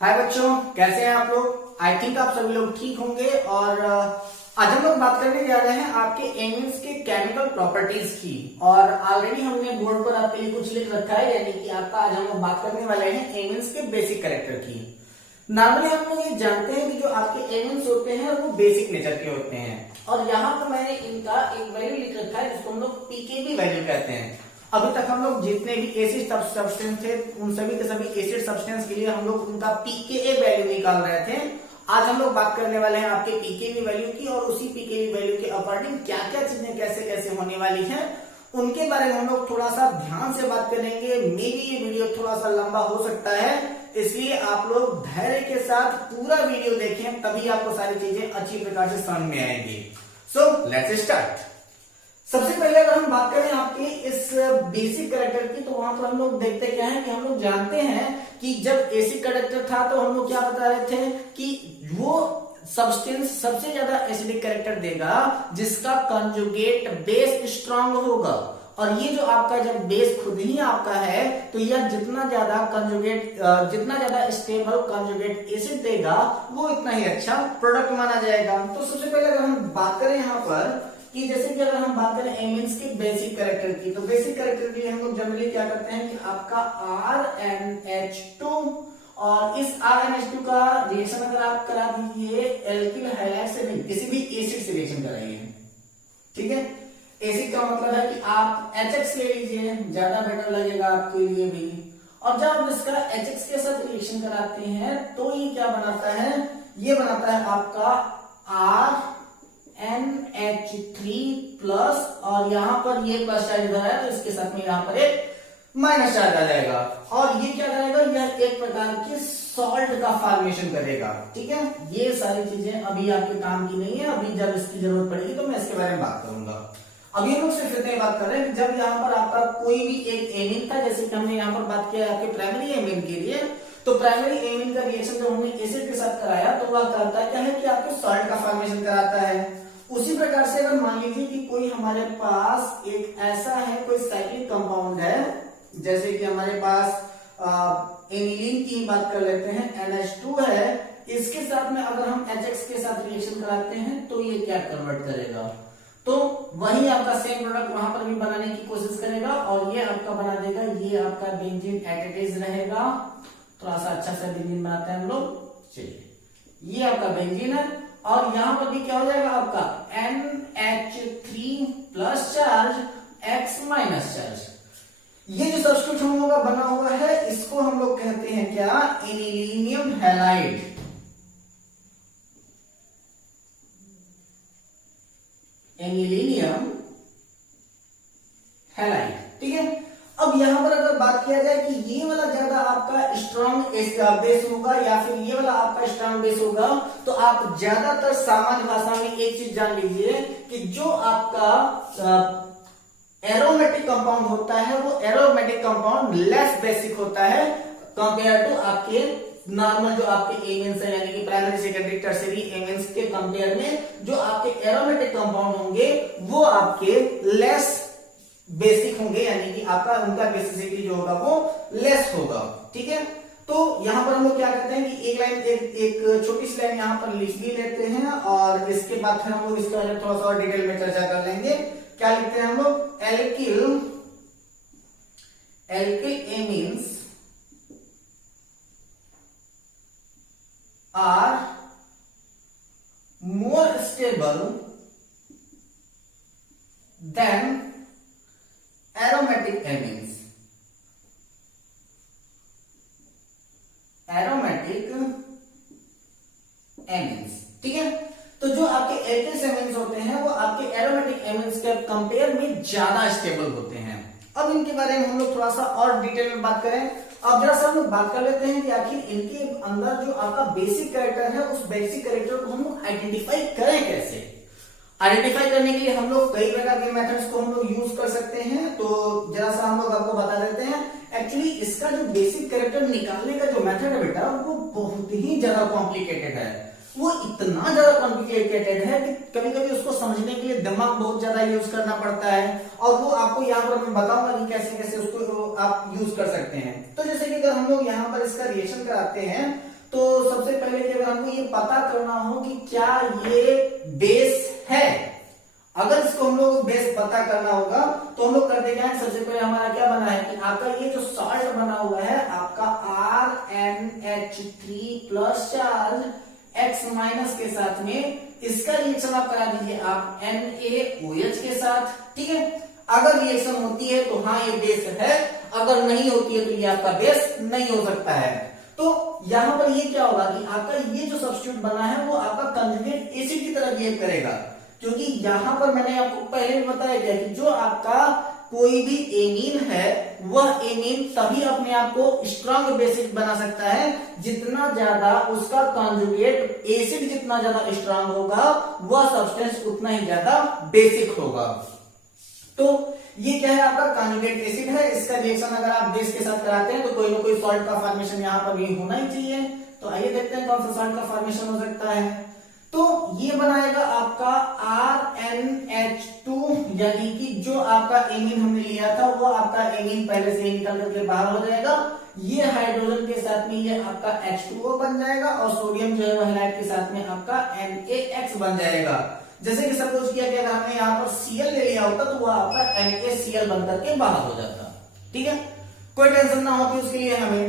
हाय बच्चों, कैसे हैं आप लोग। आई थिंक आप सभी लोग ठीक होंगे। और आज हम लोग बात करने जा रहे हैं आपके एमिन्स के केमिकल प्रॉपर्टीज की। और ऑलरेडी हमने बोर्ड पर आपके लिए कुछ लिख रखा है, यानी कि आपका आज हम लोग बात करने वाले हैं एमिन्स के बेसिक कैरेक्टर की। नॉर्मली हम लोग ये जानते हैं कि जो आपके एमिन्स होते हैं वो बेसिक नेचर के होते हैं। और यहाँ पर मैंने इनका एक वैल्यू लिख रखा है जिसको हम लोग पीकेबी वैल्यू कहते हैं। अभी तक हम लोग जितने भी एसिड सब्सटेंस थे उन सभी के सभी एसिड सब्सटेंस के लिए हम लोग उनका पीकेए वैल्यू निकाल रहे थे। आज हम लोग बात करने वाले हैं आपके पीकेबी वैल्यू की, और उसी पीकेबी वैल्यू के अकॉर्डिंग क्या क्या चीजें कैसे कैसे होने वाली हैं उनके बारे में हम लोग थोड़ा सा ध्यान से बात करेंगे। मे बी ये वीडियो थोड़ा सा लंबा हो सकता है, इसलिए आप लोग धैर्य के साथ पूरा वीडियो देखें, तभी आपको सारी चीजें अच्छी प्रकार से समझ में आएंगी। So let's start. सबसे पहले अगर हम बात करें आपके इस बेसिक कैरेक्टर की, तो वहां पर हम लोग देखते क्या है कि हम लोग जानते हैं कि जब एसिड कैरेक्टर था तो हम लोग क्या बता रहे थे कि वो सब्सटेंस सबसे ज्यादा एसिडिक कैरेक्टर देगा जिसका कंजुगेट बेस स्ट्रांग होगा। और ये जो आपका जब बेस खुद ही आपका है तो यह जितना ज्यादा स्टेबल कंजुगेट एसिड देगा वो इतना ही अच्छा प्रोडक्ट माना जाएगा। तो सबसे पहले अगर हम बात करें यहाँ पर कि जैसे कि अगर हम बात करें एमिन्स के बेसिक कैरेक्टर की, तो बेसिक कैरेक्टर के लिए हम लोग जनरली क्या करते हैं कि आपका RnH2, और इस RnH2 का रिएक्शन अगर आप करा दीजिए एल्किल हैलाइड से नहीं, किसी भी एसिड से रिएक्शन कराइए, ठीक है। एसिड का मतलब है कि आप HX ले लीजिए, ज्यादा बेटर लगेगा आपके लिए भी। और जब आप इसका HX के साथ रिएक्शन कराते हैं तो ये क्या बनाता है, ये बनाता है आपका NH3 प्लस, और यहां पर ये प्लस चार्ज इधर है तो इसके साथ में यहां पर एक माइनस चार्ज आ जाएगा। और ये क्या करेगा, यह एक प्रकार की सॉल्ट का फॉर्मेशन करेगा, ठीक है। ये सारी चीजें अभी आपके काम की नहीं है, अभी जब इसकी जरूरत पड़ेगी तो मैं इसके बारे में बात करूंगा। अभी हम लोग सिर्फ इतनी बात कर रहे हैं कि जब यहाँ पर आपका कोई भी एक एमिन था, जैसे कि हमने यहाँ पर बात किया आपके प्राइमरी एमिन के लिए, तो प्राइमरी एमिन का रिएक्शन जब हमने एसिड के साथ कराया तो वह करता क्या है कि आपको सॉल्ट का फॉर्मेशन कराता है। उसी प्रकार से अगर मान लीजिए कि कोई हमारे पास एक ऐसा है, कोई साइक्लिक कंपाउंड है, जैसे कि हमारे पास एनिलीन की बात कर लेते हैं, NH2 है, इसके साथ में अगर हम HX के साथ रिएक्शन कराते हैं तो ये क्या कन्वर्ट करेगा, तो वही आपका सेम प्रोडक्ट वहां पर भी बनाने की कोशिश करेगा और ये आपका बना देगा, ये आपका बेंजीन एटेटेज रहेगा। थोड़ा सा अच्छा सा बेंजीन बनाते हैं हम लोग, चलिए ये आपका बेंजीन है। और यहां पर भी क्या हो जाएगा आपका NH3 plus charge X minus charge. ये जो सब्स्टिट्यूट हम लोग का बना हुआ है इसको हम लोग कहते हैं क्या, एनिलीनियम हैलाइड। एनिलीनियम हैलाइड, ठीक है। अब यहां पर अगर बात किया जाए कि ये वाला ज्यादा आपका स्ट्रॉन्ग बेस होगा या फिर ये वाला आपका स्ट्रॉन्ग बेस होगा, तो आप ज्यादातर सामान्य भाषा में एक चीज जान लीजिए कि जो आपका एरोमेटिक कंपाउंड होता है वो एरोमेटिक कंपाउंड लेस बेसिक होता है कंपेयर टू आपके नॉर्मल जो आपके एमिन्स है, यानी कि प्राइमरी सेकेंडरी टर्शियरी एमिन्स के कंपेयर में जो आपके एरोमेटिक कंपाउंड होंगे वो आपके लेस बेसिक होंगे, यानी कि आपका उनका बेसिसिटी जो होगा वो लेस होगा, ठीक है। तो यहां पर हम लोग क्या करते हैं कि एक लाइन एक छोटी सी लाइन यहां पर लिख भी लेते हैं, और इसके बाद फिर हम लोग इसके बारे में थोड़ा सा और डिटेल में चर्चा कर लेंगे। क्या लिखते हैं हम लोग, alkyl amines are more stable than aromatic amines. Aromatic amines, ठीक है। तो जो आपके एल्किल एमिन्स होते हैं वो आपके एरोमेटिक एमिन्स के कंपेयर में ज्यादा स्टेबल होते हैं। अब इनके बारे में हम लोग थोड़ा सा और डिटेल में बात करें। अब जरा सा हम लोग बात कर लेते हैं कि आखिर इनके अंदर जो आपका बेसिक कैरेक्टर है उस बेसिक कैरेक्टर को हम लोग आइडेंटिफाई करें कैसे। आइडेंटिफाई करने के लिए हम लोग कई प्रकार के मेथड्स को हम लोग यूज कर सकते हैं, तो जरा सा हम लोग आपको बता देते हैं। एक्चुअली इसका जो बेसिक कैरेक्टर निकालने का जो मेथड है बेटा वो बहुत ही ज्यादा कॉम्प्लिकेटेड है। वो इतना ज्यादा कॉम्प्लिकेटेड है कि कभी कभी उसको समझने के लिए दिमाग बहुत ज्यादा यूज करना पड़ता है, और वो आपको यहाँ पर मैं बताऊंगा कि कैसे कैसे उसको आप यूज कर सकते हैं। तो जैसे कि अगर हम लोग यहाँ पर इसका रिएक्शन कराते हैं तो सबसे पहले कि अगर हमको ये पता करना हो कि क्या ये बेस है, अगर इसको हम लोग बेस पता करना होगा तो हम लोग करते क्या है, सबसे पहले हमारा क्या बना है कि आपका ये जो सॉल्ट बना हुआ है आपका RnH3 plus charge X minus के साथ में, इसका रिएक्शन आप करा दीजिए आप NaOH के साथ। ठीक है, अगर रिएक्शन होती है तो हाँ ये बेस है, अगर नहीं होती है तो ये आपका बेस नहीं हो सकता है। तो यहां पर ये क्या होगा कि आपका ये जो सब्स्टिट्यूट बना है वो आपका कंजुगेट एसिड की तरह बिहेव करेगा, क्योंकि यहां पर मैंने आपको पहले भी बताया गया कि जो आपका कोई भी एमीन है वह एमीन तभी अपने आप को स्ट्रॉन्ग बेसिक बना सकता है जितना ज्यादा उसका कॉन्जुगेट एसिड जितना ज्यादा स्ट्रॉन्ग होगा वह सब्सटेंस उतना ही ज्यादा बेसिक होगा। तो ये क्या है, आपका कॉन्जुगेट एसिड है, इसका रिएक्शन अगर आप बेस के साथ कराते हैं तो कोई ना कोई सॉल्ट का फॉर्मेशन यहाँ पर भी होना ही चाहिए। तो आइए देखते हैं कौन सा सॉल्ट का फॉर्मेशन हो सकता है। तो ये बनाएगा आपका RnH2, यानी कि जो आपका एमीन हमने लिया था वो आपका एमीन पहले से ही निकल करके बाहर हो जाएगा। ये हाइड्रोजन के साथ में ये आपका H2O बन जाएगा और सोडियम जो है हैलाइड के साथ में आपका NaX बन जाएगा। जैसे कि सपोज किया कि अगर हमने यहाँ पर Cl ले लिया होता तो वह आपका NaCl बन करके बाहर हो जाता। ठीक है, कोई टेंशन ना होती उसके लिए हमें।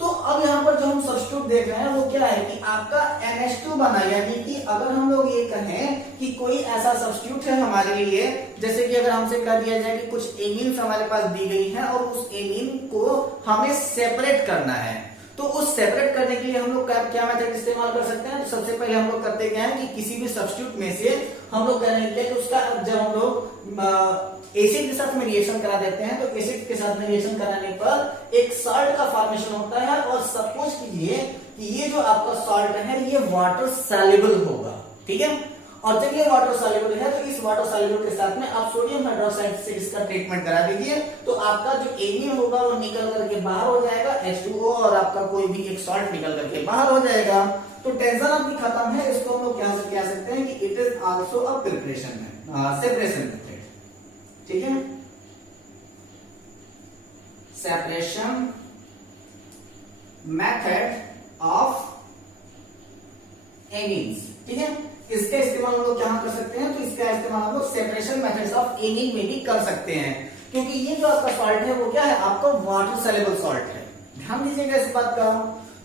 तो अब यहाँ पर जो हम सब्स्टिट्यूट देख रहे हैं वो क्या है कि आपका NH2 बना, यानी कि अगर हम लोग ये कहें कि कोई ऐसा सब्स्टिट्यूट है हमारे लिए, जैसे कि अगर हमसे कह दिया जाए कि कुछ एमीन्स हमारे पास दी गई है और उस एमीन को हमें सेपरेट करना है, तो उस सेपरेट करने के लिए हम लोग क्या मेथड इस्तेमाल कर सकते हैं। तो सबसे पहले हम लोग करते क्या है कि किसी भी सब्स्टिट्यूट में से हम लोग करेंगे कि उसका जब हम लोग एसिड के साथ में रिएक्शन करा देते हैं तो एसिड के साथ में रिएक्शन कराने पर एक सॉल्ट का फॉर्मेशन होता है, और सपोज कीजिए कि ये जो आपका सॉल्ट है ये वाटर सॉल्युबल होगा। ठीक है, और जब ये वाटर सॉल्युबल है तो इस वाटर सॉल्युबल के साथ में आप सोडियम हाइड्रोक्साइड से इसका ट्रीटमेंट करा दीजिए, तो आपका जो एमीन होगा वो निकल करके बाहर हो जाएगा H2O, और आपका कोई भी एक सॉल्ट निकल करके बाहर हो जाएगा। तो टेंशन आपकी खत्म है। इसको हम लोग क्या कह सकते हैं कि it is also a preparation separation method. ठीक है, सेपरेशन मेथड ऑफ एमीन्स। ठीक है, इसका इस्तेमाल हम लोग क्या कर सकते हैं, तो इसका इस्तेमाल हम लोग सेपरेशन मेथड्स ऑफ एमीन में भी कर सकते हैं, क्योंकि ये जो आपका सॉल्ट है वो क्या है, आपका वाटर सॉल्युबल सॉल्ट है। ध्यान दीजिएगा इस बात का।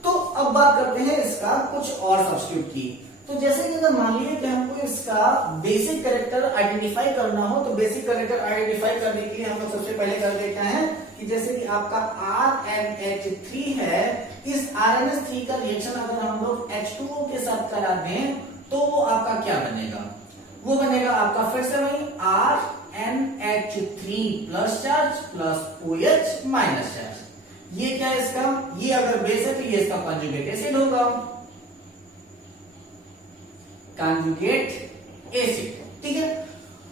तो अब बात करते हैं इसका कुछ और सब्स्टिट्यूट की। तो जैसे कि अगर मान लीजिए कि हमको इसका बेसिक कैरेक्टर आइडेंटिफाई करना हो, तो बेसिक कैरेक्टर आइडेंटिफाई करने के लिए हम लोग सबसे पहले कर देते हैं कि जैसे कि आपका RnH3 है, इस RnH3 का रिएक्शन अगर हम लोग H2O के साथ करा दें तो वो आपका क्या बनेगा, वो बनेगा आपका फिर से वही RnH3 plus charge plus OH minus charge. ये क्या है इसका, ये अगर बेस है तो ये इसका कॉन्जुगेट एसिड होगा, कॉन्जुगेट एसिड। ठीक है,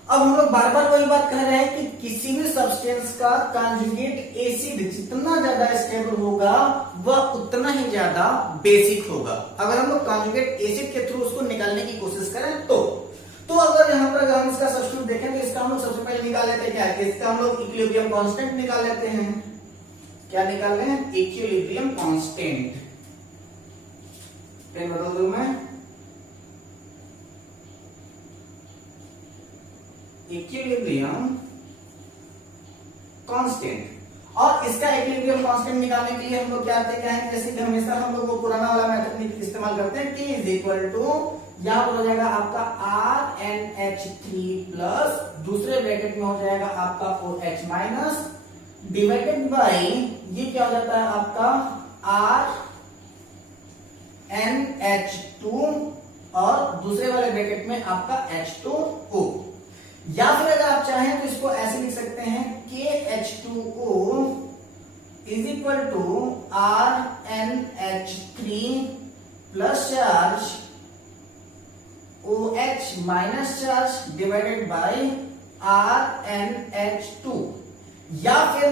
अब हम लोग बार बार वही बात कह रहे हैं कि किसी भी सब्सटेंस का कॉन्जुगेट एसिड जितना ज्यादा स्टेबल होगा वह उतना ही ज्यादा बेसिक होगा। अगर हम लोग कॉन्जुगेट एसिड के थ्रू उसको निकालने की कोशिश करें तो अगर यहाँ पर अगर हम इसका सब्स्टिट्यूट देखें तो इसका हम लोग सबसे पहले निकाल लेते हैं क्या है, इसका हम लोग इक्विलिब्रियम कांस्टेंट निकाल लेते हैं। क्या निकाल रहे हैं, इक्विलिब्रियम कांस्टेंट। पेन बदल दूं मैं, इक्विलिब्रियम कांस्टेंट। और इसका इक्विलिब्रियम कांस्टेंट निकालने के लिए हम लोग क्या करते हैं, जैसे कि हमेशा हम लोग वो पुराना वाला मेथड इस्तेमाल करते हैं, K इज इक्वल टू, यहां पर हो जाएगा आपका RnH3 प्लस दूसरे ब्रैकेट में हो जाएगा आपका OH माइनस डिवाइडेड बाई ये क्या हो जाता है आपका RnH2 और दूसरे वाले ब्रैकेट में आपका H2O। या फिर अगर आप चाहें तो इसको ऐसे लिख सकते हैं KH2O is equal to RnH3 plus charge OH minus charge divided by RnH2। या फिर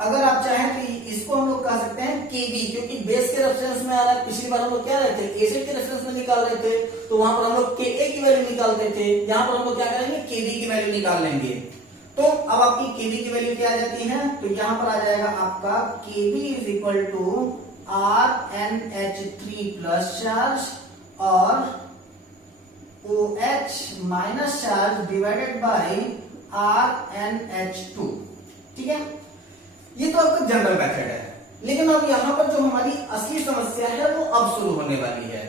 अगर आप चाहें तो इसको हम लोग कह सकते हैं Kb, क्योंकि बेस के रेफरेंस में आ रहा है। पिछली बार हम लोग क्या रहते थे, एसिड के रेफरेंस में निकाल रहे थे, तो वहां पर हम लोग Ka की वैल्यू निकालते थे, यहां पर हम लोग क्या करेंगे, Kb की वैल्यू निकाल लेंगे। तो अब आपकी Kb की वैल्यू क्या आ जाती है, तो यहां पर आ जाएगा आपका Kb is equal to RnH3 plus charge और OH minus charge divided by RnH2। ठीक है, ये तो आपका जनरल मेथड है। लेकिन अब यहां पर जो हमारी असली समस्या है वो अब शुरू होने वाली है।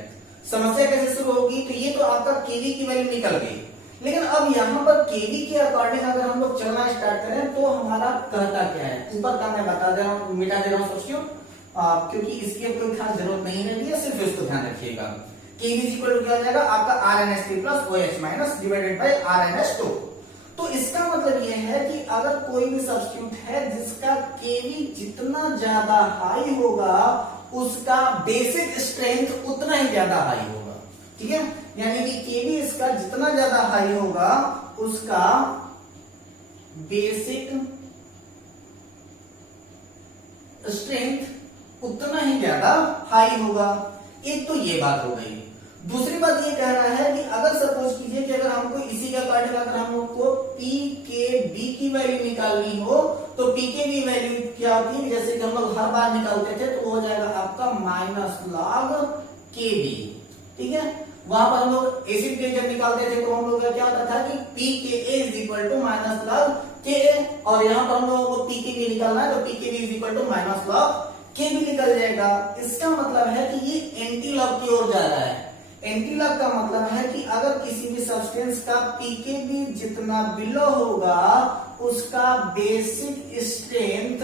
समस्या कैसे शुरू होगी? तो ये तो आपका केवी की वैल्यू निकल गई, लेकिन अब यहाँ पर केवी के अकॉर्डिंग अगर हम लोग चलना स्टार्ट करें तो हमारा कहता क्या है, ऊपर का मैं बता दे रहा हूँ, मिटा दे रहा हूँ सोचियो, क्योंकि इसकी अब कोई खास जरूरत नहीं रहती है, सिर्फ इसको ध्यान रखिएगा। केवी इक्वल टू क्या हो जाएगा आपका RnH3 plus OH minus divided by RnH2। तो इसका मतलब यह है कि अगर कोई भी सब्स्टिट्यूट है जिसका केवी जितना ज्यादा हाई होगा उसका बेसिक स्ट्रेंथ उतना ही ज्यादा हाई होगा। ठीक है, यानी कि केवी इसका जितना ज्यादा हाई होगा उसका बेसिक स्ट्रेंथ उतना ही ज्यादा हाई होगा। एक तो ये बात हो गई। दूसरी बात ये कह रहा है कि अगर सपोज कीजिए कि अगर हमको इसी के अकॉर्डिंग अगर हम लोग को पीकेबी की वैल्यू निकालनी हो तो पीकेबी वैल्यू क्या होती है, जैसे कि हम लोग हर बार निकालते थे तो हो जाएगा आपका माइनस लॉग केबी। ठीक है, वहां पर हम लोग एसिड के जब निकालते थे तो हम लोग क्या होता था कि pKa is equal to minus log K, और यहाँ पर हम लोगों को पीकेबी निकालना है तो pKb is equal to minus log K भी निकल जाएगा। इसका मतलब है कि ये एंटी लॉग की ओर जा रहा है। एंटी लॉग का मतलब है कि अगर किसी भी सब्सटेंस का पीकेबी जितना बिलो होगा उसका बेसिक स्ट्रेंथ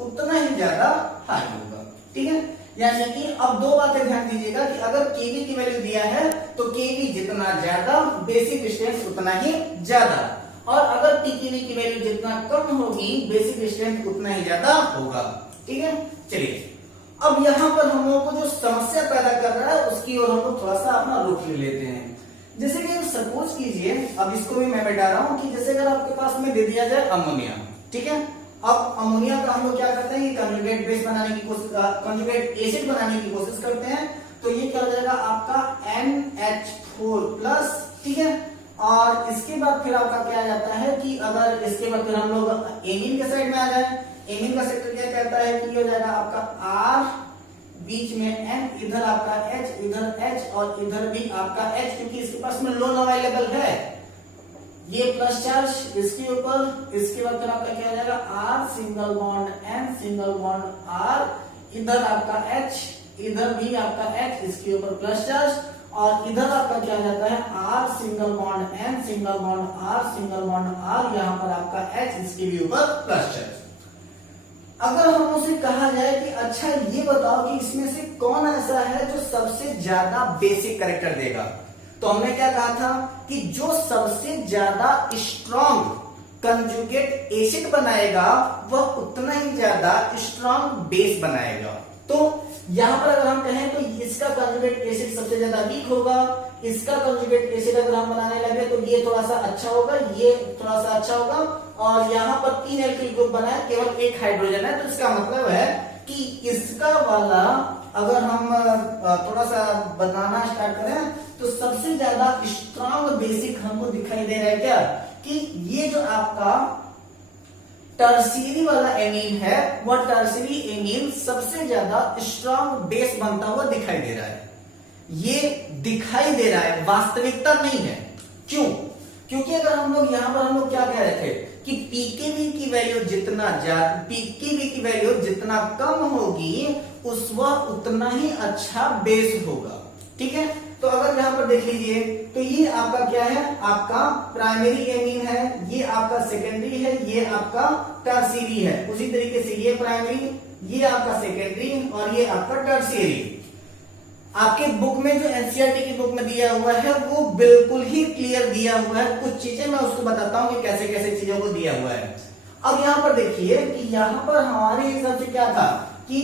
उतना ही ज्यादा हाई होगा। ठीक है, यानी कि अब दो बातें ध्यान दीजिएगा कि अगर केवी की वैल्यू दिया है तो केवी जितना ज्यादा बेसिक स्ट्रेंथ उतना ही ज्यादा, और अगर पीकेवी की वैल्यू जितना कम होगी बेसिक स्ट्रेंथ उतना ही ज्यादा होगा। ठीक है, चलिए अब यहां पर हम लोगों को जो समस्या पैदा कर रहा है उसकी ओर हम लोग थोड़ा सा अपना रुख ले लेते हैं। जैसे कि सपोज कीजिए, अब इसको भी मैं बैठा रहा हूं कि जैसे अगर आपके पास में दे दिया जाए अमोनिया। ठीक है, अब अमोनिया का हम लोग क्या करते हैं, कंजुगेट बेस बनाने की कोशिश, कंजुगेट एसिड बनाने की कोशिश करते हैं, तो ये क्या हो जाएगा आपका NH4 प्लस। ठीक है, और इसके बाद फिर आपका क्या आ जाता है कि अगर इसके बाद फिर हम लोग एमीन के साइड में आ जाए, एमीन का सेक्टर क्या कहता है कि ये हो जाएगा आपका R, बीच में N, इधर आपका H, इधर H और इधर भी आपका H, क्योंकि इसके पास में लोन अवेलेबल है। ये प्लस चार्ज इसके ऊपर, इसके बाद फिर आपका क्या आ जाएगा R single bond N single bond R, इधर आपका H, इधर भी आपका H, इसके ऊपर प्लस चार्ज, और इधर आपका क्या जाता है R single bond N single bond R single bond R, यहाँ पर आपका H, इसके भी ऊपर प्लस चार्ज। अगर हम उसे कहा जाए कि अच्छा ये बताओ कि इसमें से कौन ऐसा है जो सबसे ज्यादा बेसिक कैरेक्टर देगा, तो हमने क्या कहा था कि जो सबसे ज्यादा स्ट्रॉन्ग कंजुगेट एसिड बनाएगा वह उतना ही ज्यादा स्ट्रॉन्ग बेस बनाएगा। तो यहां पर अगर हम कहें तो इसका कंजुगेट एसिड सबसे ज्यादा वीक होगा, इसका कंजुगेट एसिड अगर हम बनाने लगे तो ये थोड़ा सा अच्छा होगा, ये थोड़ा सा अच्छा होगा, और यहाँ पर 3 एल्किल ग्रुप बना है, केवल 1 हाइड्रोजन है, तो इसका मतलब है कि इसका वाला अगर हम थोड़ा सा बनाना स्टार्ट करें तो सबसे ज्यादा स्ट्रॉन्ग बेसिक हमको दिखाई दे रहा है क्या, कि ये जो आपका टर्शियरी वाला एमीन है वह टर्शियरी एमीन सबसे ज्यादा स्ट्रॉन्ग बेस बनता हुआ दिखाई दे रहा है। ये दिखाई दे रहा है, वास्तविकता नहीं है। क्यों? क्योंकि अगर हम लोग यहां पर हम लोग क्या कह रहे थे कि पीकेवी की वैल्यू जितना ज्यादा, पीकेवी की वैल्यू जितना कम होगी उस वह उतना ही अच्छा बेस होगा। ठीक है, तो अगर यहां पर देख लीजिए तो ये आपका क्या है, आपका प्राइमरी एमीन है, ये आपका सेकेंडरी है, ये आपका टर्शियरी है। उसी तरीके से ये प्राइमरी, ये आपका सेकेंडरी और ये आपका टर्शियरी। आपके बुक में जो एनसीईआरटी की बुक में दिया हुआ है वो बिल्कुल ही क्लियर दिया हुआ है। कुछ चीजें मैं उसको बताता हूं कि कैसे कैसे चीजों को दिया हुआ है। अब यहां पर देखिए कि यहां पर हमारे हिसाब से क्या था कि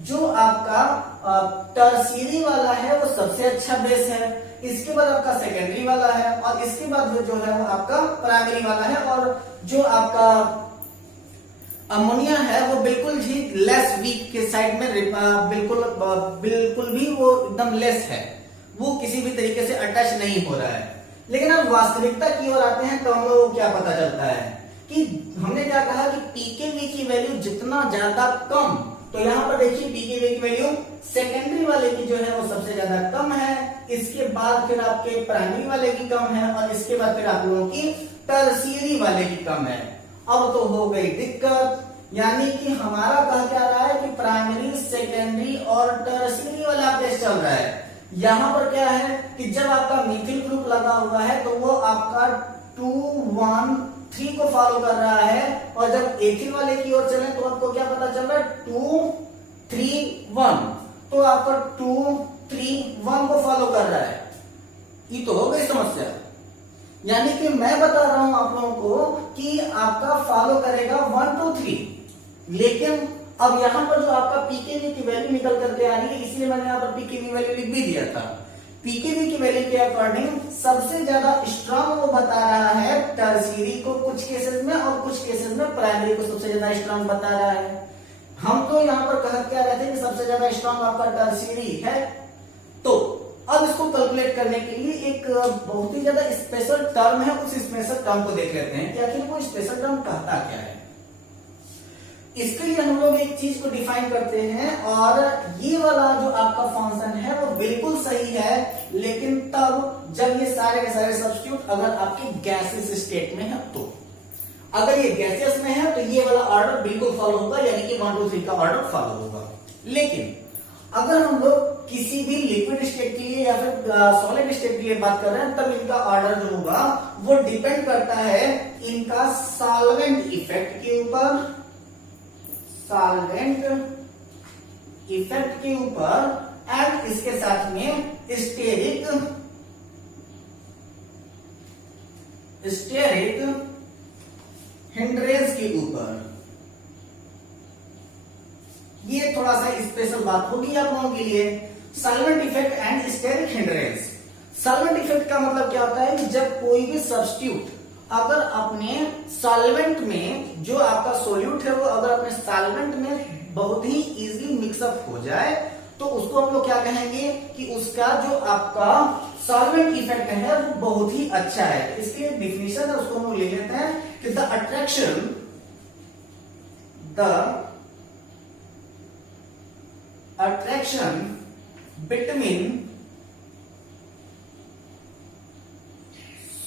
जो आपका टर्शियरी वाला है वो सबसे अच्छा बेस है, इसके बाद आपका सेकेंडरी वाला है, और इसके बाद जो है वो आपका प्राइमरी वाला है, और जो आपका अमोनिया है वो बिल्कुल ही लेस वीक के साइड में, बिल्कुल भी वो एकदम लेस है, वो किसी भी तरीके से अटैच नहीं हो रहा है। लेकिन अब वास्तविकता की ओर आते हैं तो हम लोगों को क्या पता चलता है कि हमने क्या कहा कि पीकेवी की वैल्यू जितना ज्यादा कम, तो यहां पर देखिए पीकेवी की वैल्यू सेकेंडरी वाले की जो है वो सबसे ज्यादा कम है, इसके बाद फिर आपके प्राइमरी वाले की कम है, और इसके बाद फिर आप लोगों की टर्शियरी वाले की कम है। अब तो हो गई दिक्कत, यानी कि हमारा कहा क्या रहा है कि प्राइमरी, सेकेंडरी और टर्शियरी वाला केस चल रहा है। यहां पर क्या है कि जब आपका मिथिल ग्रुप लगा हुआ है तो वो आपका 2 1 3 को फॉलो कर रहा है, और जब एथिल वाले की ओर चले तो आपको क्या पता चल रहा है 2 3 1, तो आपका 2 3 1 को फॉलो कर रहा है। ये तो हो गई समस्या, यानी कि मैं बता रहा हूं आप लोगों को कि आपका फॉलो करेगा 1 2 3, लेकिन अब यहां पर जो आपका पीकेवी की वैल्यू निकल करके आ रही है, इसलिए मैंने यहां पर पीकेवी वैल्यू लिख भी दिया था। पीकेवी की वैल्यू के अकॉर्डिंग सबसे ज्यादा स्ट्रांग वो बता रहा है टर्शियरी को कुछ केसेस में, और कुछ केसेस में प्राइमरी को सबसे ज्यादा स्ट्रांग बता रहा है। हम तो यहां पर कह क्या रहते हैं कि सबसे ज्यादा स्ट्रांग आपका टर्शियरी है। तो अब इसको कैलकुलेट करने के लिए एक बहुत ही ज्यादा स्पेशल टर्म है, उस स्पेशल टर्म को देख लेते हैं कि आखिर वो स्पेशल टर्म कहता क्या है। इसके लिए हम लोग एक चीज को डिफाइन करते हैं, और ये वाला जो आपका फंक्शन है वो बिल्कुल सही है, लेकिन तब जब ये सारे के सारे सब्स्टिट्यूट अगर आपके गैसियस स्टेट में है। तो अगर ये गैसियस में है तो ये वाला ऑर्डर बिल्कुल फॉलो होगा, यानी कि 1 2 3 का ऑर्डर फॉलो होगा। लेकिन अगर हम लोग किसी भी लिक्विड स्टेट के लिए या फिर सॉलिड स्टेट के लिए बात कर रहे हैं, तब इनका ऑर्डर जो होगा वो डिपेंड करता है इनका सॉल्वेंट इफेक्ट के ऊपर, सॉल्वेंट इफेक्ट के ऊपर, एंड इसके साथ में स्टेरिक हिंड्रेंस के ऊपर। ये थोड़ा सा स्पेशल बात होगी आप लोगों के लिए, solvent effect and steric hindrance. Solvent effect का मतलब क्या होता है कि जब कोई भी सब्स्टिट्यूट अगर अपने सॉल्वेंट में, जो आपका सोल्यूट है वो अगर अपने सॉल्वेंट में बहुत ही इजीली मिक्सअप हो जाए, तो उसको हम लोग क्या कहेंगे कि उसका जो आपका सॉल्वेंट इफेक्ट है वो बहुत ही अच्छा है। इसकी डिफिनेशन है उसको हम ले लेते हैं कि the attraction between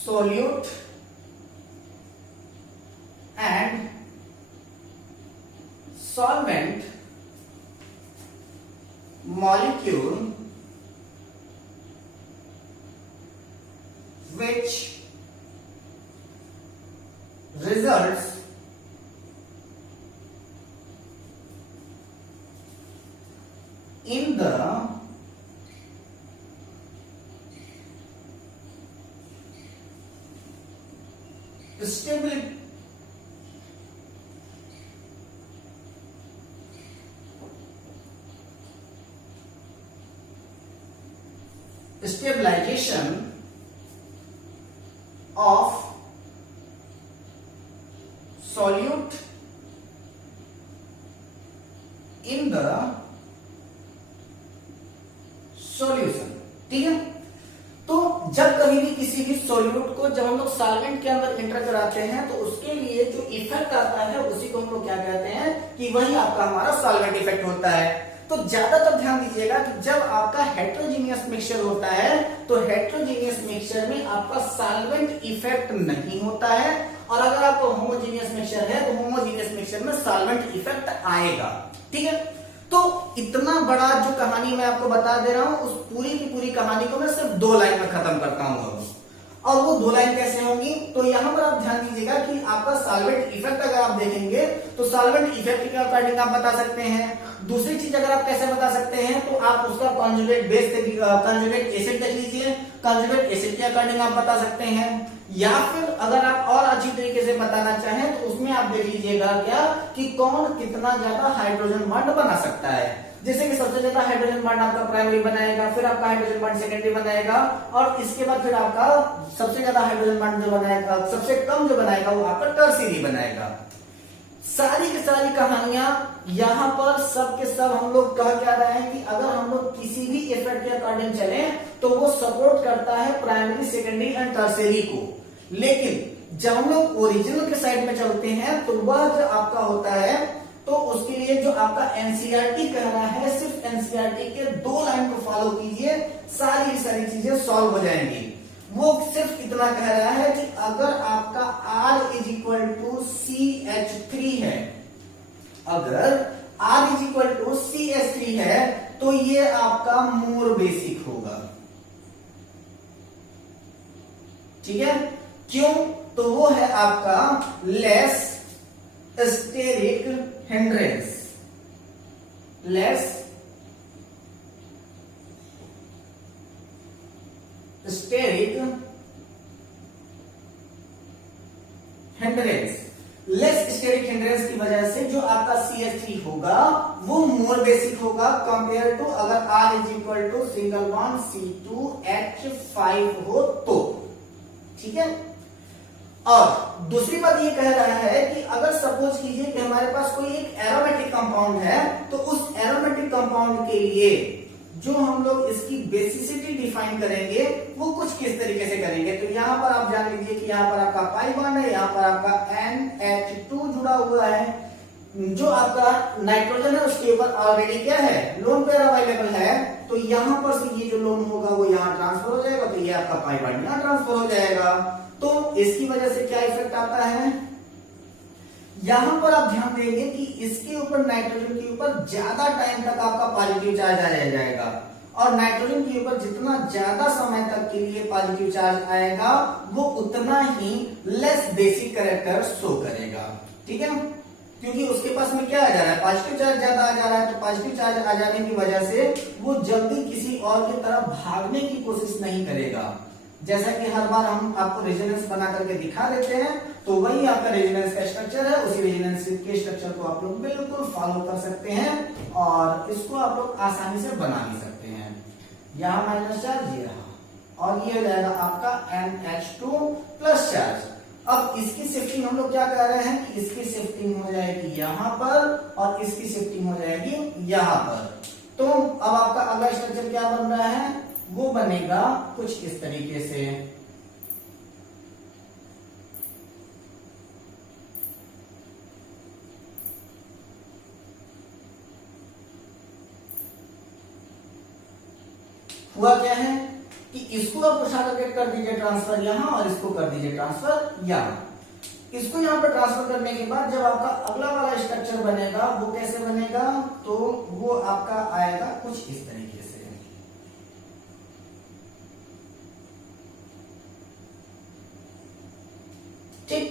solute and solvent molecule which results in the stabilization of solute in the solution। ठीक है, तो जब कभी भी किसी भी सॉल्यूट को जब हम लोग सॉल्वेंट के अंदर इंटर कराते हैं तो उसके लिए जो इफेक्ट आता है उसी को हम लोग क्या कहते हैं कि वही आपका हमारा सॉल्वेंट इफेक्ट होता है। तो ज्यादातर ध्यान दीजिएगा कि जब आपका हेट्रोजीनियस मिक्सचर होता है तो हेट्रोजीनियस मिक्सचर में आपका सॉल्वेंट इफेक्ट नहीं होता है, और अगर आपका होमोजीनियस मिक्सचर है तो होमोजीनियस मिक्सचर में सॉल्वेंट इफेक्ट आएगा। ठीक है, तो इतना बड़ा जो कहानी मैं आपको बता दे रहा हूं, उस पूरी की पूरी कहानी को मैं सिर्फ 2 लाइन में खत्म करता हूं। और वो 2 लाइन कैसे होंगी, तो यहां पर आप ध्यान दीजिएगा कि आपका सॉल्वेंट इफेक्ट अगर आप देखेंगे तो सॉल्वेंट इफेक्ट के अकॉर्डिंग आप बता सकते हैं। दूसरी चीज अगर आप कैसे बता सकते हैं, तो आप उसका कॉन्जुगेट बेस कॉन्जुगेट एसिड देख लीजिए, कॉन्जुगेट एसिड के अकॉर्डिंग आप बता सकते हैं। या फिर अगर आप और अच्छी तरीके से बताना चाहें तो उसमें आप देख लीजिएगा क्या कि कौन कितना ज्यादा हाइड्रोजन बॉन्ड बना सकता है। जैसे कि सबसे ज्यादा हाइड्रोजन बॉन्ड आपका प्राइमरी बनाएगा, फिर आपका हाइड्रोजन बॉन्ड सेकेंडरी बनाएगा, और इसके बाद फिर आपका सबसे ज्यादा हाइड्रोजन बॉन्ड जो बनाएगा, सबसे कम जो बनाएगा वो आपका टर्शियरी बनाएगा। सारी की सारी कहानियां यहां पर सब के सब हम लोग कह क्या रहे हैं कि अगर हम लोग किसी भी इफेक्ट के अकॉर्डिंग चले तो वो सपोर्ट करता है प्राइमरी, सेकेंडरी एंड टर्शियरी को। लेकिन जब हम लोग ओरिजिनल के साइड में चलते हैं तो वह जो आपका होता है, तो उसके लिए जो आपका एनसीईआरटी कह रहा है, सिर्फ एनसीईआरटी के 2 लाइन को फॉलो कीजिए, सारी सारी चीजें सॉल्व हो जाएंगी। वो सिर्फ इतना कह रहा है कि अगर आपका R is equal to CH3 है, अगर R is equal to CH3 है तो ये आपका मोर बेसिक होगा। ठीक है, क्यों? तो वो है आपका less steric hindrance, less steric hindrance. Less steric hindrance की वजह से जो आपका CH3 होगा वो मोर बेसिक होगा कंपेयर टू अगर R is equal to single bond C2H5 हो तो। ठीक है, और दूसरी बात ये कह रहा है कि अगर सपोज कीजिए कि हमारे पास कोई एक एरोमेटिक कंपाउंड है, तो उस एरोमेटिक कंपाउंड के लिए जो हम लोग इसकी बेसिसिटी डिफाइन करेंगे वो कुछ किस तरीके से करेंगे। तो यहां पर आप जान लीजिए कि यहां पर आपका पाई बॉन्ड है, यहां पर आपका NH2 जुड़ा हुआ है, जो आपका नाइट्रोजन है उसके ऊपर ऑलरेडी क्या है, लोन पेयर अवेलेबल है। तो यहां पर से ये जो लोन होगा वो यहां ट्रांसफर हो जाएगा, तो ये आपका पाई बॉन्ड यहां ट्रांसफर हो जाएगा। तो इसकी वजह से क्या इफेक्ट आता है, यहां पर आप ध्यान देंगे कि इसके ऊपर नाइट्रोजन के ऊपर ज्यादा टाइम तक आपका पॉजिटिव चार्ज आ जाएगा, और नाइट्रोजन के ऊपर जितना ज्यादा समय तक के लिए पॉजिटिव चार्ज आएगा वो उतना ही लेस बेसिक कैरेक्टर शो करेगा। ठीक है, क्योंकि उसके पास में क्या आ जा रहा है, पॉजिटिव चार्ज ज्यादा आ जा रहा है, तो पॉजिटिव चार्ज आ जाने की वजह से वो जल्दी किसी और की तरफ भागने की कोशिश नहीं करेगा। जैसा कि हर बार हम आपको रेजोनेंस बना करके दिखा देते हैं, तो वही आपका रेजोनेंस का स्ट्रक्चर है, उसी रेजोनेंस के स्ट्रक्चर को आप लोग बिल्कुल फॉलो कर सकते हैं और इसको आप लोग आसानी से बना भी सकते हैं। यहां माइनस चार्ज, ये रहा, और ये हो जाएगा आपका NH2 प्लस चार्ज। अब इसकी शिफ्टिंग हम लोग क्या कर रहे हैं कि इसकी शिफ्टिंग हो जाएगी यहां पर और इसकी शिफ्टिंग हो जाएगी यहां पर। तो अब आपका अगला स्ट्रक्चर क्या बन रहा है, वो बनेगा कुछ इस तरीके से। हुआ क्या है कि इसको आप उठा करके कर दीजिए ट्रांसफर यहां, और इसको कर दीजिए ट्रांसफर यहां। इसको यहां पर ट्रांसफर करने के बाद जब आपका अगला वाला स्ट्रक्चर बनेगा वो कैसे बनेगा, तो वो आपका आएगा कुछ इस तरीके से। ठीक,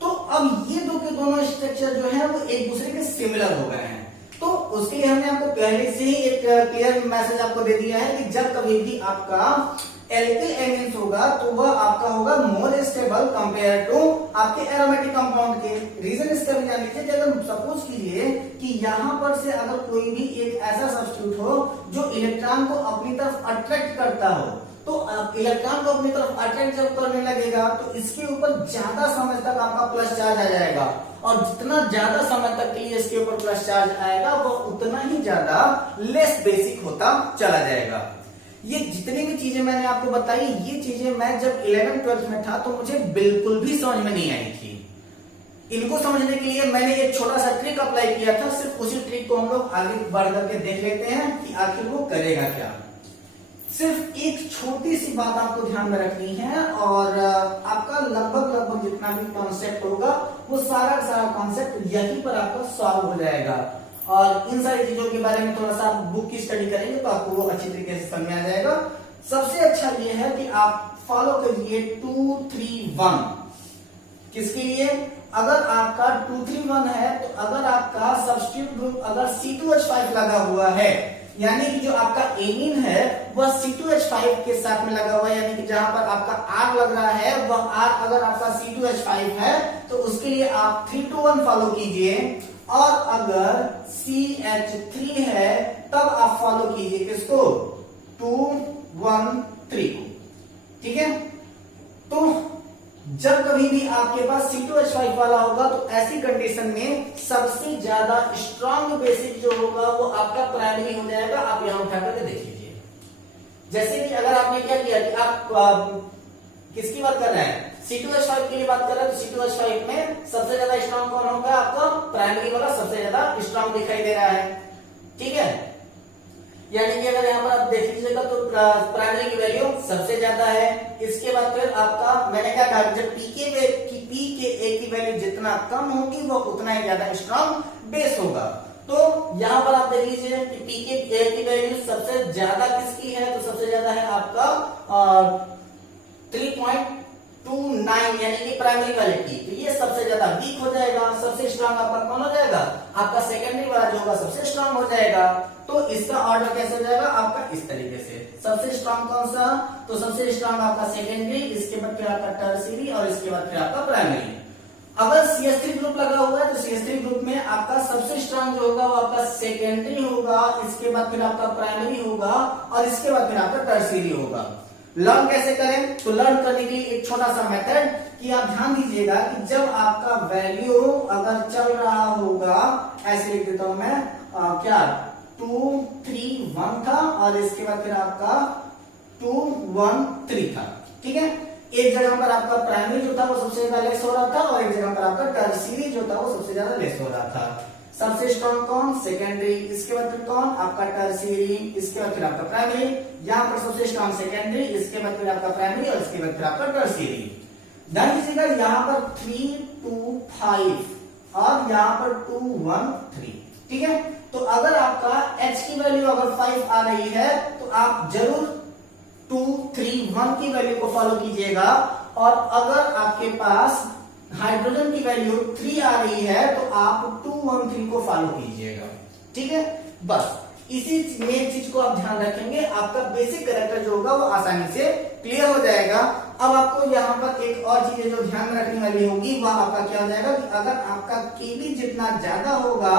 तो अब ये दो के दोनों स्ट्रक्चर जो है वो एक दूसरे के सिमिलर हो गए हैं। तो उसके लिए हमने आपको पहले से ही एक क्लियर मैसेज आपको दे दिया है कि जब कभी भी आपका एल्किल एमिन्स होगा तो वह आपका होगा मोर स्टेबल कंपेयर टू आपके एरोमेटिक कंपाउंड के। रीजन इसका भी जान लीजिए कि अगर सपोज कीजिए कि यहां पर से अगर कोई भी एक ऐसा सब्स्टिट्यूट हो जो इलेक्ट्रॉन को अपनी तरफ अट्रैक्ट करता हो, तो इलेक्ट्रॉन को अपनी तरफ अट्रैक्ट जब करने लगेगा तो इसके ऊपर ज्यादा समय तक आपका प्लस चार्ज आ जाएगा, और जितना ज्यादा समय तक के लिए इसके ऊपर प्लस चार्ज आएगा वो उतना ही ज्यादा लेस बेसिक होता चला जाएगा। ये जितनी भी चीजें मैंने आपको बताई, ये चीजें मैं जब 11th-12th में था तो मुझे बिल्कुल भी समझ में नहीं आई थी। इनको समझने के लिए मैंने एक छोटा सा ट्रिक अप्लाई किया था, सिर्फ उसी ट्रिक को हम लोग आगे बढ़ करके देख लेते हैं कि आखिर वो करेगा क्या। सिर्फ एक छोटी सी बात आपको ध्यान में रखनी है, और आपका लगभग जितना भी कॉन्सेप्ट होगा वो सारा कॉन्सेप्ट यहीं पर आपका सॉल्व हो जाएगा। और इन सारी चीजों के बारे में थोड़ा सा बुक की स्टडी करेंगे तो आपको वो अच्छी तरीके से समझ में आ जाएगा। सबसे अच्छा ये है कि आप फॉलो करिए 2-3-1। किसके लिए, अगर आपका 2-3-1 है तो अगर आपका सब्स्टिट्यूट ग्रुप अगर C2H5 लगा हुआ है, यानी कि जो आपका एमीन है वह C2H5 के साथ में लगा हुआ है, यानी कि जहां पर आपका R लग रहा है वह R अगर आपका C2H5 है तो उसके लिए आप 3-2-1 फॉलो कीजिए, और अगर CH3 है तब आप फॉलो कीजिए किसको, 2-1-3 को। ठीक है, तो जब कभी भी आपके पास C2H5 वाला होगा तो ऐसी कंडीशन में सबसे ज्यादा स्ट्रॉन्ग बेसिक जो होगा वो आपका प्राइमरी हो जाएगा। आप यहां उठा करके देख लीजिए। जैसे कि अगर आपने क्या किया कि आप किसकी बात कर रहे हैं, C2H5 के लिए बात कर रहे हैं, तो C2H5 में सबसे ज्यादा स्ट्रॉन्ग कौन होगा, आपका प्राइमरी वाला सबसे ज्यादा स्ट्रॉन्ग दिखाई दे रहा है। ठीक है, यानी कि अगर यहाँ पर आप देख लीजिएगा तो प्राइमरी की वैल्यू सबसे ज्यादा है। इसके बाद फिर आपका मैंने क्या कहा, जब pKa की वैल्यू जितना कम होगी वो उतना ही ज्यादा स्ट्रॉन्ग बेस होगा। तो यहां पर आप देख लीजिए कि pKa की वैल्यू सबसे ज्यादा किसकी है, तो सबसे ज्यादा है आपका 3.29 यानी कि प्राइमरी वाले की। तो ये सबसे ज्यादा वीक हो जाएगा। सबसे स्ट्रांग आपका कौन हो जाएगा, आपका सेकेंडरी वाला जो होगा सबसे स्ट्रांग हो जाएगा। तो इसका ऑर्डर कैसे हो जाएगा आपका इस तरीके से, सबसे स्ट्रांग कौन सा, तो सबसे स्ट्रांग आपका सेकेंडरी, इसके बाद फिर आपका टर्शियरी और इसके बाद फिर आपका प्राइमरी। अगर CH3 ग्रुप लगा हुआ है तो CH3 ग्रुप में आपका सबसे स्ट्रांग जो होगा वो आपका सेकेंडरी होगा, इसके बाद फिर आपका प्राइमरी होगा और इसके बाद फिर आपका टर्शियरी होगा। लर्न कैसे करें, तो लर्न करने के लिए एक छोटा सा मेथड कि आप ध्यान दीजिएगा कि जब आपका वैल्यू अगर चल रहा होगा, ऐसे लिख देता हूं मैं, क्या 2 3 1 था और इसके बाद फिर आपका 2 1 3 था। ठीक है, एक जगह पर आपका प्राइमरी जो था वो सबसे ज्यादा लेस हो रहा था और एक जगह पर आपका टर्शियरी जो था वो सबसे ज्यादा लेस हो रहा था। सबसे स्ट्रॉन्ग कौन, सेकेंडरी, इसके बाद फिर कौन, आपका टर्शियरी, इसके बाद फिर आपका प्राइमरी। यहाँ पर सबसे स्ट्रॉन्ग सेकेंडरी, इसके बाद फिर आपका प्राइमरी और इसके बाद फिर आपका टर्शियरी। ध्यान दीजिएगा यहाँ पर 3 2 5 और यहाँ पर 2 1 3। ठीक है, तो अगर आपका H की वैल्यू अगर 5 आ रही है तो आप जरूर 2 3 1 की वैल्यू को फॉलो कीजिएगा, और अगर आपके पास हाइड्रोजन की वैल्यू 3 आ रही है तो आप 2 1 3 को फॉलो कीजिएगा। ठीक है, बस इसी मेन चीज को आप ध्यान रखेंगे, आपका बेसिक कैरेक्टर जो होगा वो आसानी से क्लियर हो जाएगा। अब आपको यहाँ पर एक और चीज जो ध्यान में रखने वाली होगी वह आपका क्या हो जाएगा कि अगर आपका Kb जितना ज्यादा होगा,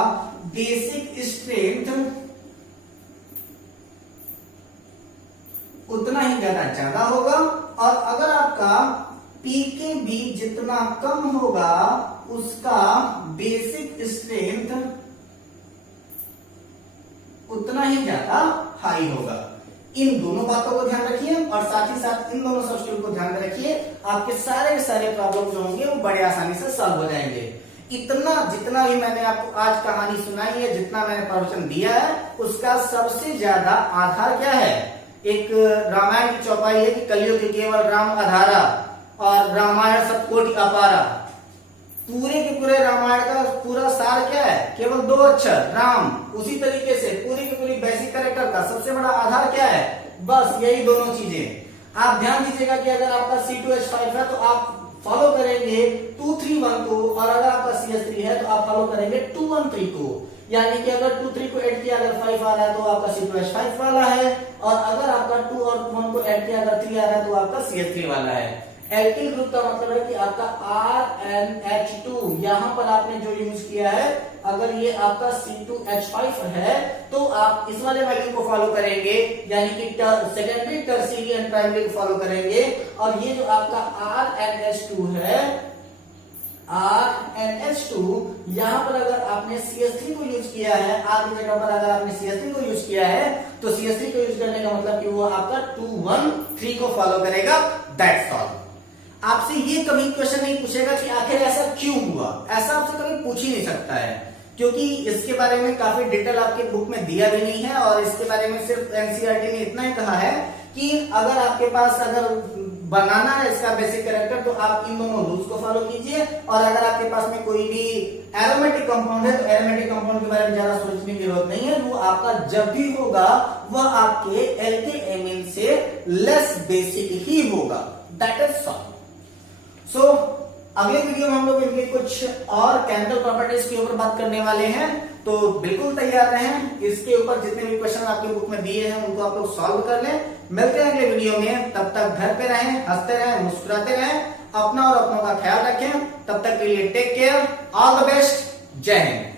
बेसिक स्ट्रेंथ उतना ही ज्यादा होगा, और अगर आपका pKb जितना कम होगा उसका बेसिक स्ट्रेंथ उतना ही ज्यादा हाई होगा। इन दोनों बातों को ध्यान रखिए और साथ ही साथ इन दोनों सब्स्टिट्यूट को ध्यान में रखिए, आपके सारे के सारे प्रॉब्लम जो होंगे वो बड़े आसानी से सॉल्व हो जाएंगे। इतना जितना भी मैंने आपको आज कहानी सुनाई है, जितना मैंने प्रवचन दिया है, उसका सबसे ज्यादा आधार क्या है, एक रामायण की चौपाई है कि कलयुग केवल राम आधारा और रामायण सब कोटि अपारा। पूरे के पूरे रामायण का पूरा सार क्या है, केवल 2 अक्षर राम। उसी तरीके से पूरी की पूरी बेसिक कैरेक्टर का सबसे बड़ा आधार क्या है, बस यही दोनों चीजें। आप ध्यान दीजिएगा कि अगर आपका C2H5 है तो आप फॉलो करेंगे 2 3 1 को, और अगर आपका CH3 है तो आप फॉलो करेंगे 2 1 3 को। यानी कि अगर 2 3 को ऐड किया अगर 5 आ रहा है तो आपका C2H5 वाला है, और अगर आपका 2 और 1 को ऐड किया अगर 3 आ रहा है तो आपका CH3 वाला है। एल्किल ग्रुप का मतलब है कि आपका RNH2, यहां पर आपने जो यूज किया है, अगर ये आपका C2H5 है तो आप इस वाले वैल्यू को फॉलो करेंगे, यानी कि सेकेंडरी टर्शियरी एंड प्राइमरी को फॉलो करेंगे। और ये जो आपका RNH2 है, RNH2, यहां पर अगर आपने CH3 को यूज किया है, R की जगह पर अगर आपने CH3 को यूज किया है तो CH3 को यूज करने का मतलब कि वो आपका 2 1 3 को फॉलो करेगा। That's all. आपसे ये कभी क्वेश्चन नहीं पूछेगा कि आखिर ऐसा क्यों हुआ, ऐसा आपसे कभी पूछ ही नहीं सकता है, क्योंकि इसके बारे में काफी डिटेल आपके बुक में दिया भी नहीं है। और इसके बारे में सिर्फ एनसीईआरटी ने इतना ही कहा है कि अगर आपके पास अगर बनाना है इसका बेसिक कैरेक्टर तो आप इन दोनों रूल्स को फॉलो कीजिए, और अगर आपके पास में कोई भी एरोमेटिक कंपाउंड है तो एरोमेटिक कंपाउंड के बारे में ज्यादा सोचने की जरूरत नहीं है, वो आपका जब भी होगा वह आपके एल्केन से लेस बेसिक ही होगा। That is all. सो अगले वीडियो में हम लोग इनके कुछ और केमिकल प्रॉपर्टीज के ऊपर बात करने वाले हैं, तो बिल्कुल तैयार रहें। इसके ऊपर जितने भी क्वेश्चन आपके बुक में दिए हैं उनको आप लोग सॉल्व कर लें। मिलते हैं अगले वीडियो में, तब तक घर पे रहें, हंसते रहें, मुस्कुराते रहें, अपना और अपनों का ख्याल रखें। तब तक के लिए take care, all the best, जय हिंद।